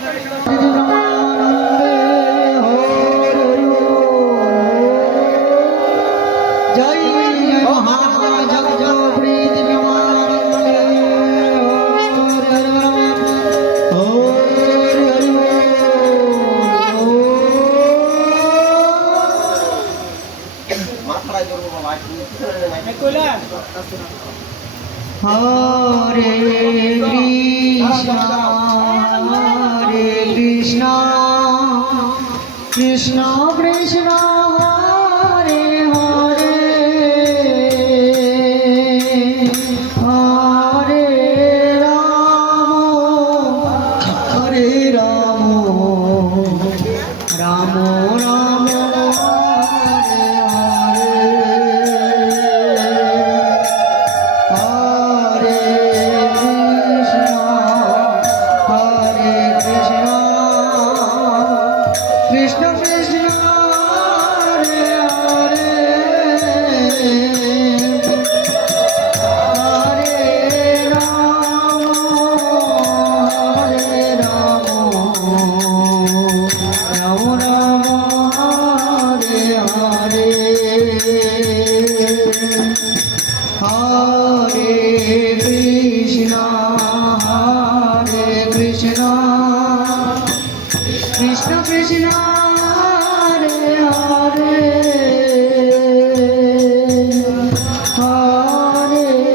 Hare Krishna, Krishna Krishna, Hare Hare, Hare Rama,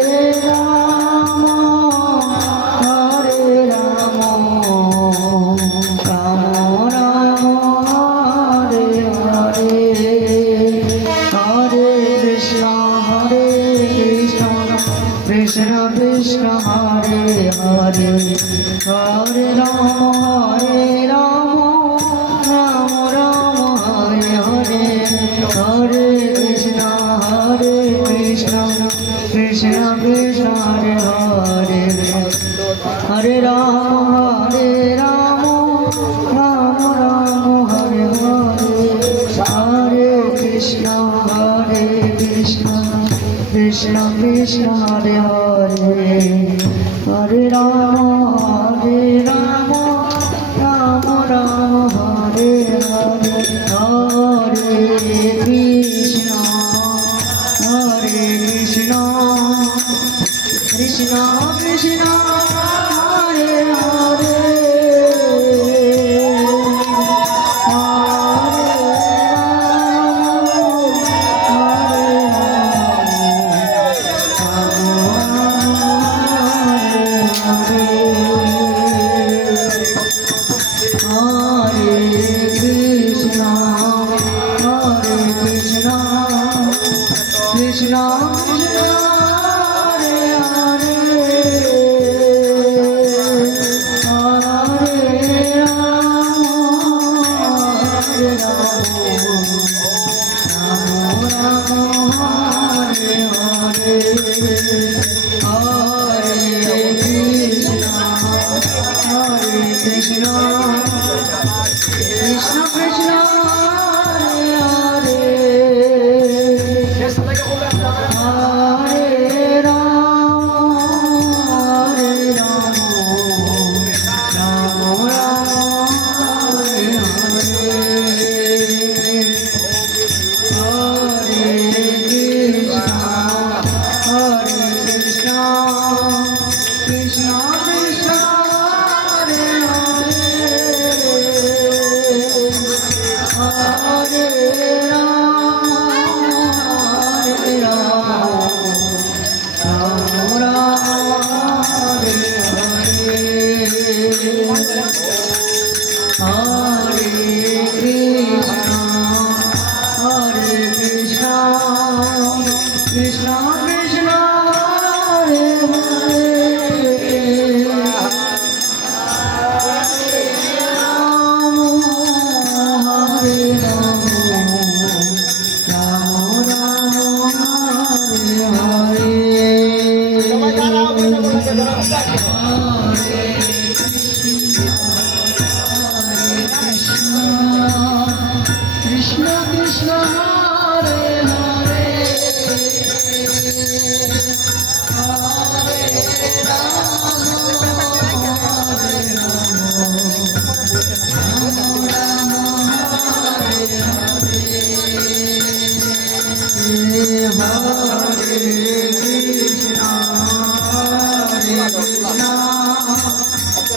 Hare Rama, Rama Rama, Krishna Krishna Hare Hare, Hare Rama, Hare Rama, Rama Rama, Hare Hare, Hare Krishna, Krishna Krishna, Hare Hare, Hare Rama, Hare Rama, Rama Rama, Hare Hare, Hare Krishna, Krishna Krishna, Hare Hare, Hare Rama, Hare Rama, Rama Rama, Hare Hare, Hare Krishna, Krishna Krishna, Hare Hare, Hare Rama, Rama Rama, Hare Hare, Hare Krishna, Krishna Krishna, Hare Hare, Hare Rama, Rama Rama, Hare Hare, Hare Krishna, Krishna Krishna, Hare Hare, Krishna Krishna, Hare Hare, Hare Rama, Hare Rama, Rama Rama, Hare Hare, Hare Krishna, Krishna Krishna, Hare Hare, Hare Rama, Hare Rama, Rama Rama, Hare Hare, Hare Krishna, Krishna Krishna, Hare Hare, Hare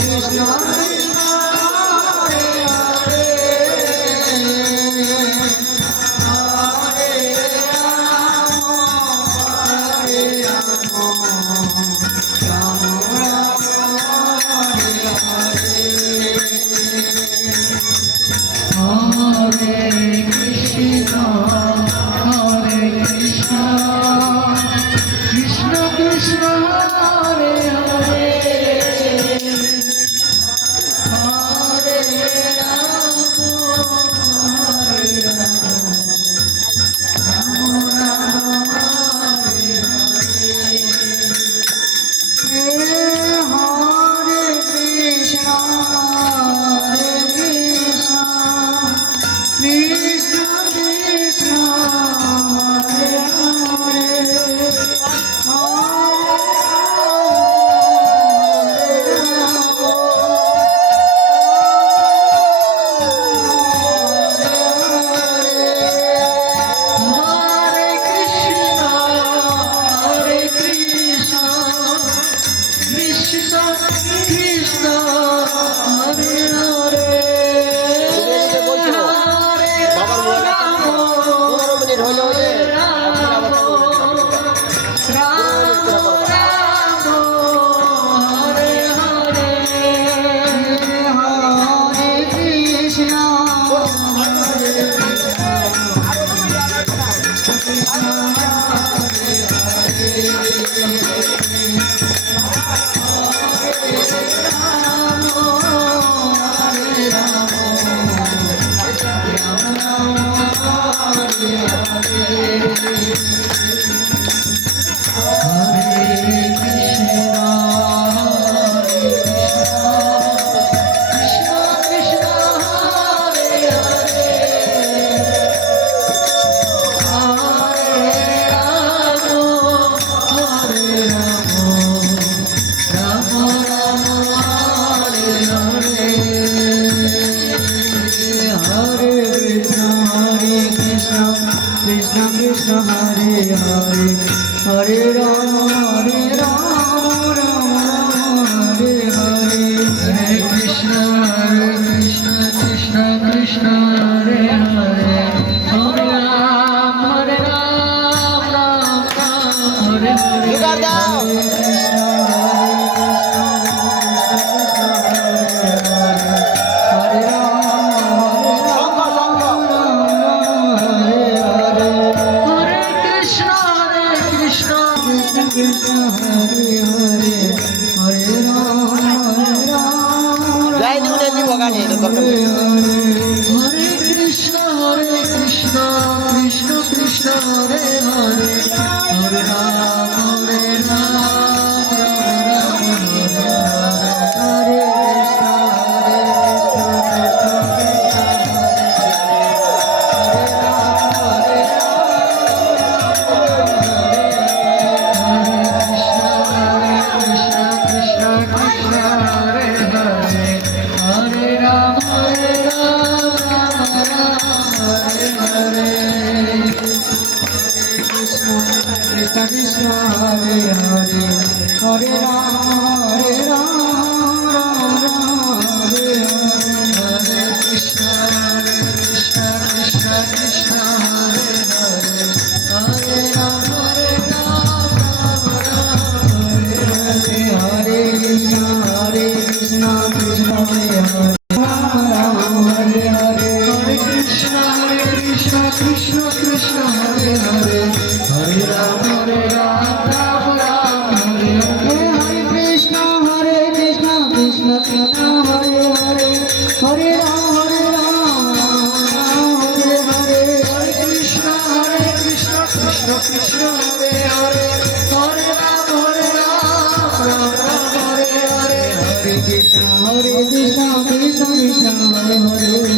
Krishna Krishna Hare Hare Hare Rama Hare Rama Rama Rama Hare Hare Krishna Krishna Krishna Hare Hare Hare Rama Hare Rama Rama Rama Hare Hare Hare Krishna Krishna Krishna Hare Hare Krishna Krishna Hare Hare Hare Rama Rama Rama Hare Hare Hare Krishna Krishna Krishna Hare Hare Hare Rama Ram Hare Hare Hare Krishna Krishna Krishna Hare Hare Hare Rama Ram Hare Krishna Krishna Krishna Hare Hare Hare Rama Krishna Krishna Hare Hare Hare Rama Rama Hare Hare Krishna Krishna Krishna Hare Hare Hare Rama Hare Hare Krishna Krishna Hare Hare Krishna Krishna Krishna Hare Hare Hare Rama Hare Krishna Krishna Krishna Hare Hare Hare Rama Hare Krishna Krishna Krishna Hare Hare Hare Rama Hare Krishna Krishna Krishna Hare Hare